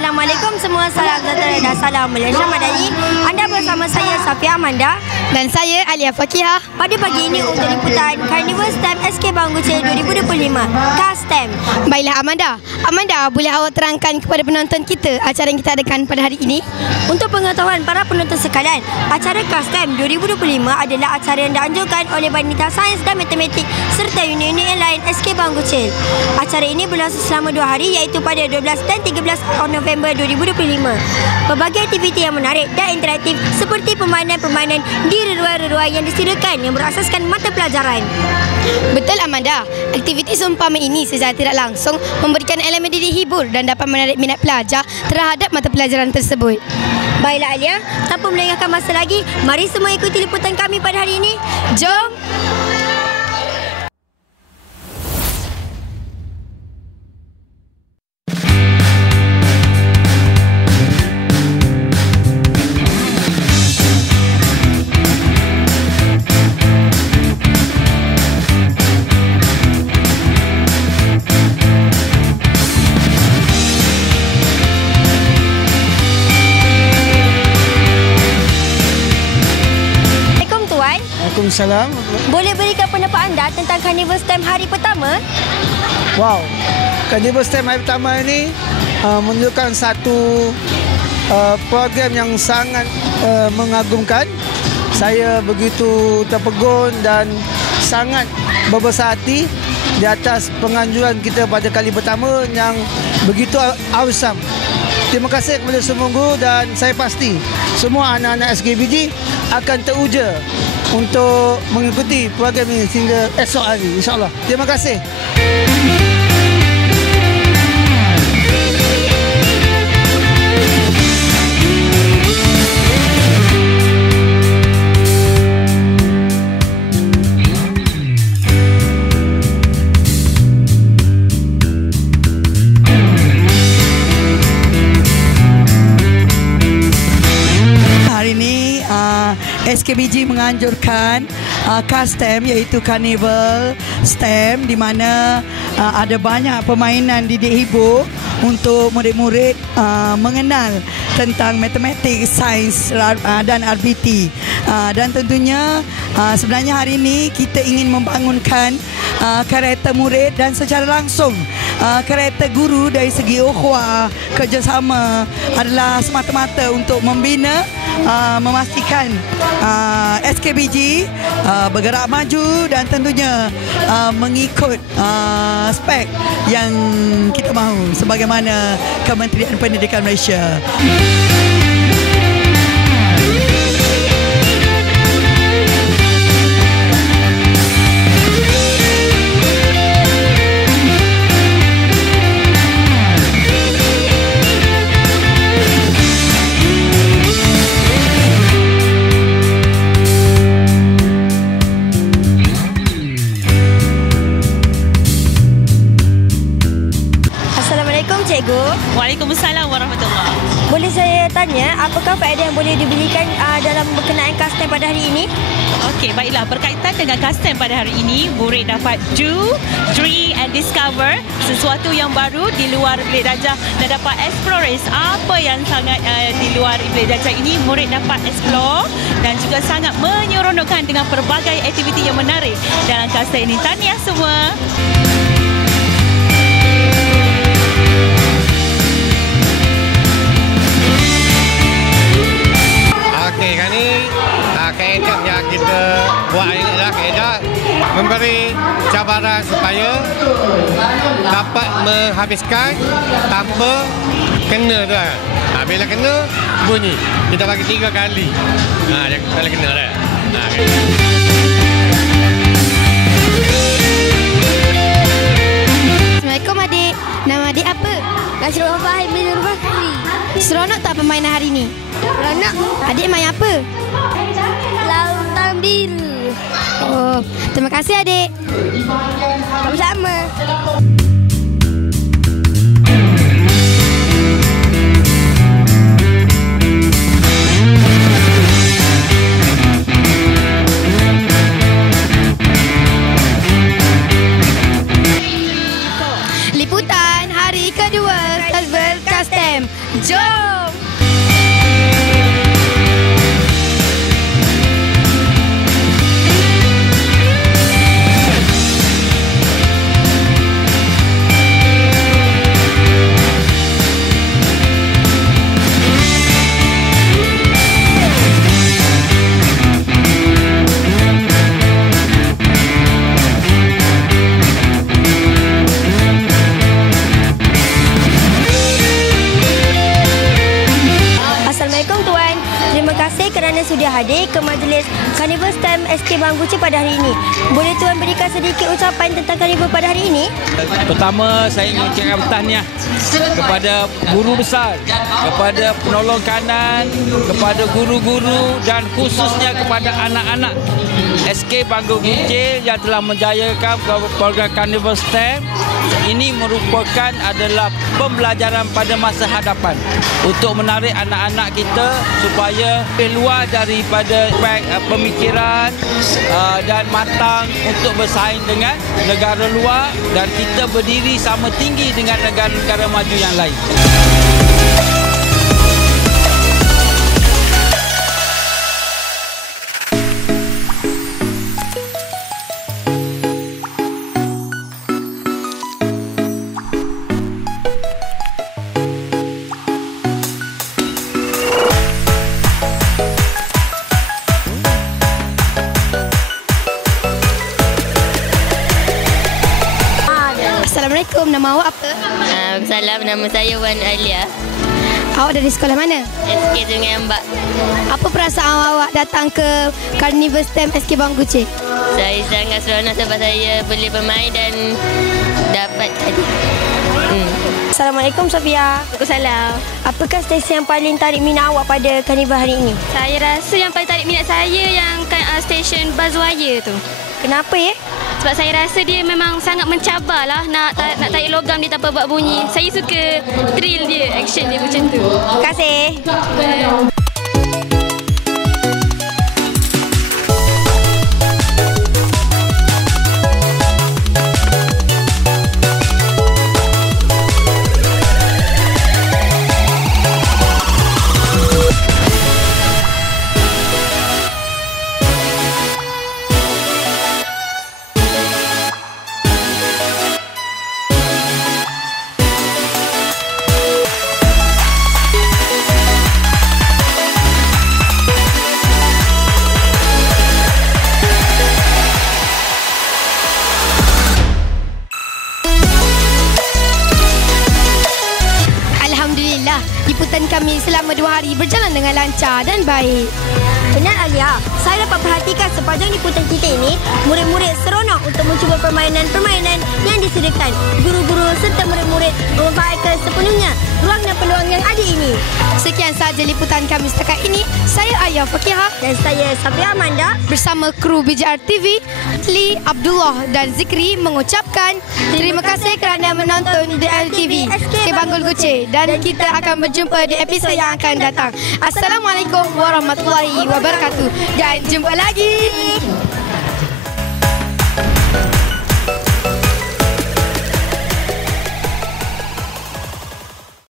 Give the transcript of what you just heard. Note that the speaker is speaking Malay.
Assalamualaikum semua, salam sejahtera dan salam Malaysia Madani. Anda bersama saya Safia Amanda dan saya Alia Fakihah. Pada pagi ini untuk liputan Carnival STEM SK Bank Gucil 2025 KSTEM. Baiklah Amanda, boleh awak terangkan kepada penonton kita acara yang kita adakan pada hari ini? Untuk pengetahuan para penonton sekalian, acara KSTEM 2025 adalah acara yang dianjurkan oleh Badan Sains dan Matematik serta unit-unit yang lain SK Bank Gucil. Acara ini berlangsung selama 2 hari iaitu pada 12 dan 13 November 2025. Pelbagai aktiviti yang menarik dan interaktif seperti permainan-permainan di reruai-reruai yang disediakan yang berasaskan mata pelajaran. Betul Amanda, aktiviti seumpama ini secara tidak langsung memberikan elemen didik hibur dan dapat menarik minat pelajar terhadap mata pelajaran tersebut. Baiklah Alia, tanpa melengahkan masa lagi, mari semua ikuti liputan kami pada hari ini. Jom! Waalaikumsalam. Boleh berikan pendapat anda tentang Carnival STEM hari pertama? Wow, Carnival STEM hari pertama ini menunjukkan satu program yang sangat mengagumkan. Saya begitu terpegun dan sangat berbesar hati di atas penganjuran kita pada kali pertama yang begitu awesome. Terima kasih kepada semua guru dan saya pasti semua anak-anak SKBG akan teruja untuk mengikuti program ini sehingga esok hari, insyaAllah. Terima kasih. SKBG menganjurkan KSTEM iaitu Carnival STEM di mana ada banyak permainan didik hibur untuk murid-murid mengenal tentang matematik, sains dan RBT. Dan tentunya sebenarnya hari ini kita ingin membangunkan karakter murid dan secara langsung karakter guru dari segi ukhuwah, kerjasama adalah semata-mata untuk membina, memastikan SKBG bergerak maju dan tentunya mengikut spek yang kita mahu sebagaimana Kementerian Pendidikan Malaysia. Waalaikumsalam warahmatullahi. Boleh saya tanya, apakah faedah yang boleh diberikan dalam berkenaan KSTEM pada hari ini? Okey, baiklah. Berkaitan dengan KSTEM pada hari ini, murid dapat do, dream and discover sesuatu yang baru di luar bilik darjah dan dapat explore apa yang sangat di luar bilik darjah ini. Murid dapat explore dan juga sangat menyeronokkan dengan pelbagai aktiviti yang menarik dalam KSTEM ini. Tahniah semua. Okey, kan ni kaedah yang kita buat ini adalah kaedah memberi cabaran supaya dapat menghabiskan tanpa kena tu lah. Bila kena, bunyi. Kita bagi 3 kali. Kalau kena dah. Assalamualaikum adik. Nama adik apa? Nasrul Fahim bin Bakri. Seronok tak permainan hari ini? Seronok. Adik main apa? Lautan biru. Oh, terima kasih adik. Sama-sama. sudia hadir ke majlis Karnival STEM SK Banggucil pada hari ini. Boleh Tuan berikan sedikit ucapan tentang Karnival pada hari ini? Pertama, saya ingin ucapkan tahniah kepada guru besar, kepada penolong kanan, kepada guru-guru dan khususnya kepada anak-anak SK Banggucil yang telah menjayakan program Karnival STEM. Ini merupakan adalah pembelajaran pada masa hadapan untuk menarik anak-anak kita supaya keluar daripada pemikiran dan matang untuk bersaing dengan negara luar dan kita berdiri sama tinggi dengan negara-negara maju yang lain. Assalamualaikum, nama awak apa? Salam, nama saya Wan Alia. Awak dari sekolah mana? SK Sungai Ambak. Apa perasaan awak datang ke Karnival STEM SK Banggucil? Saya sangat seronok sebab saya boleh bermain dan dapat hadiah. Assalamualaikum Sofia. Waalaikumsalam. Apakah stesen yang paling tarik minat awak pada Karnival hari ini? Saya rasa yang paling tarik minat saya yang stesen Buzzwire tu. Kenapa ya? Sebab saya rasa dia memang sangat mencabar lah nak tarik logam dia tanpa buat bunyi. Saya suka thrill dia, action dia macam tu. Terima kasih. Liputan kami selama 2 hari berjalan dengan lancar dan baik. Benar Alia, saya dapat perhatikan sepanjang liputan kita ini, murid-murid seronok untuk mencuba permainan-permainan yang disediakan. Guru-guru serta murid-murid memanfaatkan sepenuhnya ruang dan peluang yang ada ini. Sekian sahaja liputan kami setakat ini. Saya Ayah Fakihah dan saya Safia Amanda bersama kru BJR TV, Lee, Abdullah dan Zikri mengucapkan terima kasih kerana menonton The LTV SK Banggucil dan kita akan berjumpa di episod yang akan datang. Assalamualaikum warahmatullahi wabarakatuh dan jumpa lagi.